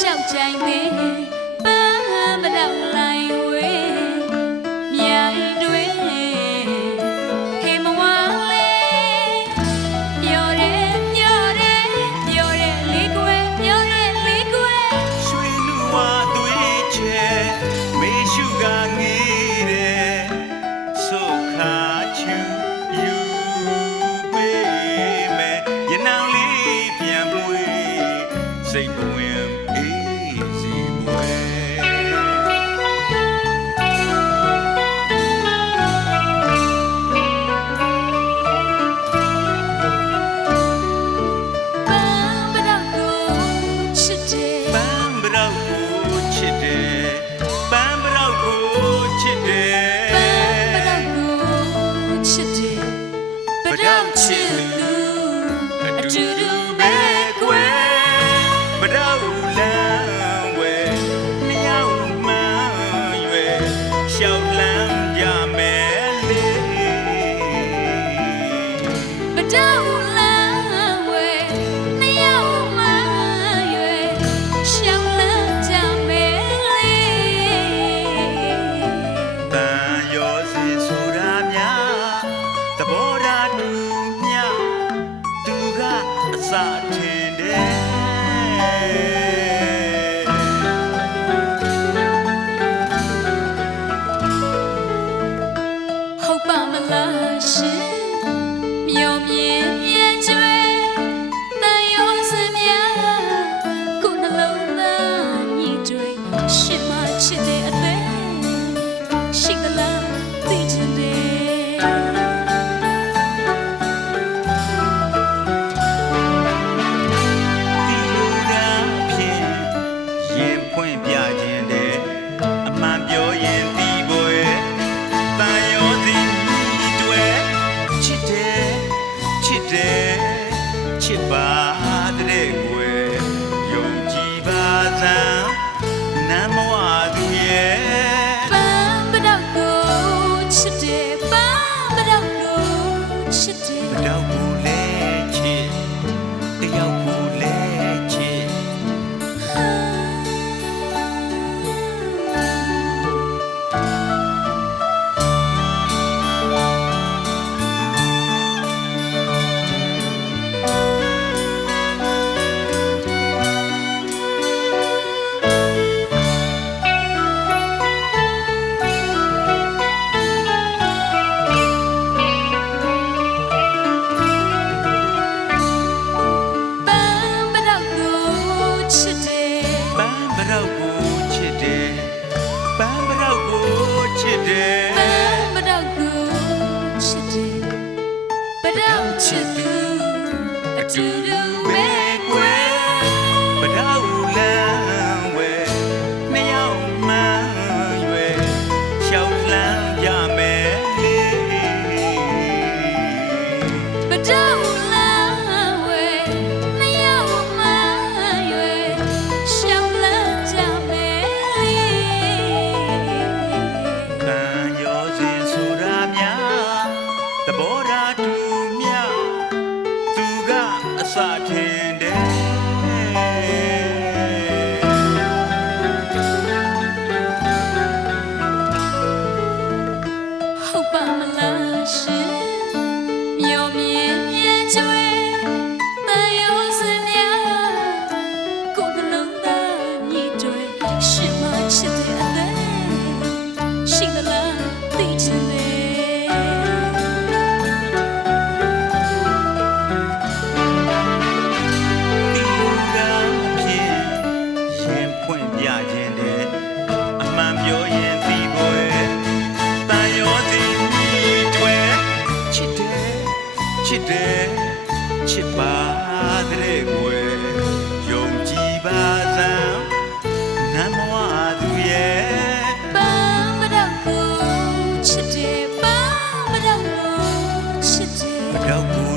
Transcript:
ရှောက်ကြိုင်သည် ပဒံချီလူအတူတူပဲကွယ်မတော်လမ်းဝဲမြောက်မှန်ရွယ်ရှောင်း စထင်တယ်ဟုတ်ပါမလားရှင် padre do ချစ်တယ်ချစ်ပါတဲ့ကွယ်ယုံကြည်ပါစမ်းနမဝသူရဲ့ပန်းမတော့ကိုချစ်တယ်ပန်းမတော့ကိုချစ်တယ်မတော့ကို